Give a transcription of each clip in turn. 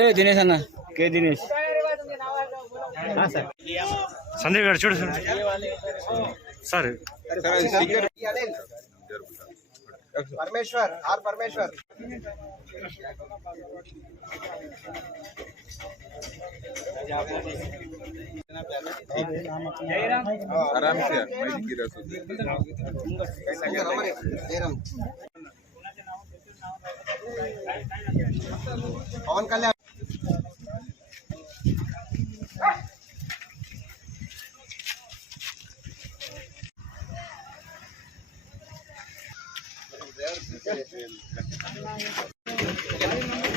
ఏ దినేష్ అన్న. కే దినేష్. సందీప్ గారు చూడు సార్. పరమేశ్వర్ ఆర్ పరమేశ్వర్. आराम से मैं गिरा सो कैसा कर रहा है दे रहा हूँ पवन कल्याण Thank you.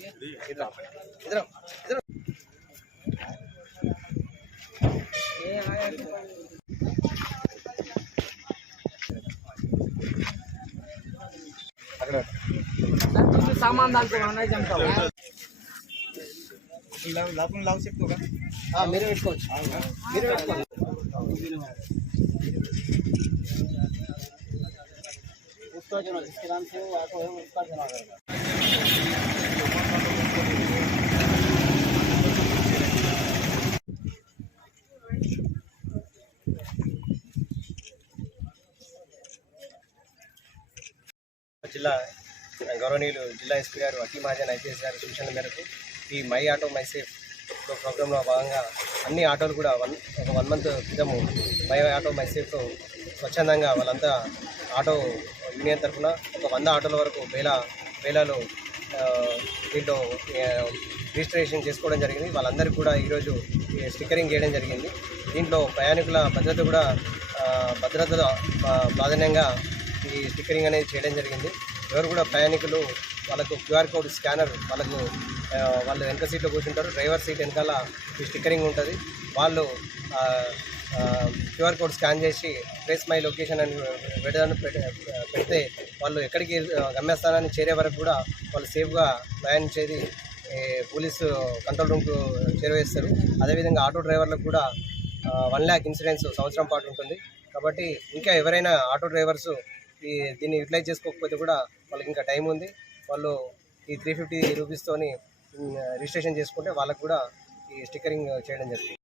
इधर इधर सामान डालतो नाही जमता आपण लावू शकतो का हा मेरे वेटकोच मेरे वेटकोच उसका जो इसके नाम से वो आपको है उसका जमा करेगा జిల్లా గౌరవనీయులు జిల్లా ఎస్పీ గారు అతి మహాజన్ ఐపీఎస్ గారి సూచనల మేరకు ఈ మై ఆటో మై సేఫ్ ప్రోగ్రాంలో భాగంగా అన్ని ఆటోలు కూడా వన్ ఒక వన్ మంత్ క్రితము మై ఆటో మై సేఫ్ స్వచ్ఛందంగా వాళ్ళంతా ఆటో యూనియన్ తరఫున ఒక వంద ఆటోల వరకు బేలా బేలాలో దీంట్లో రిజిస్ట్రేషన్ చేసుకోవడం జరిగింది. వాళ్ళందరికీ కూడా ఈరోజు స్టిక్కరింగ్ చేయడం జరిగింది. దీంట్లో ప్రయాణికుల భద్రత కూడా భద్రత ప్రాధాన్యంగా ఈ స్టిక్కరింగ్ అనేది చేయడం జరిగింది. ఎవరు కూడా ప్రయాణికులు వాళ్ళకు క్యూఆర్ కోడ్ స్కానర్ వాళ్ళకు వాళ్ళు వెనక సీట్లో కూర్చుంటారు డ్రైవర్ సీట్ వెనకాల ఈ స్టిక్కరింగ్ ఉంటుంది. వాళ్ళు క్యూఆర్ కోడ్ స్కాన్ చేసి ట్రేస్ మై లొకేషన్ అని పెడదాన్ని పెడితే వాళ్ళు ఎక్కడికి గమ్యస్థానాన్ని చేరే వరకు కూడా వాళ్ళు సేఫ్గా ప్రయాణించేది పోలీసు కంట్రోల్ రూమ్కు చేరవేస్తారు. అదేవిధంగా ఆటో డ్రైవర్లకు కూడా వన్ ల్యాక్ ఇన్సూరెన్స్ సంవత్సరం పాటు ఉంటుంది. కాబట్టి ఇంకా ఎవరైనా ఆటో డ్రైవర్స్ ఈ దీన్ని యూటిలైజ్ చేసుకోకపోతే కూడా వాళ్ళకి ఇంకా టైం ఉంది. వాళ్ళు ఈ త్రీ ఫిఫ్టీ రూపీస్తోని రిజిస్ట్రేషన్ చేసుకుంటే వాళ్ళకు కూడా ఈ స్టిక్కరింగ్ చేయడం జరుగుతుంది.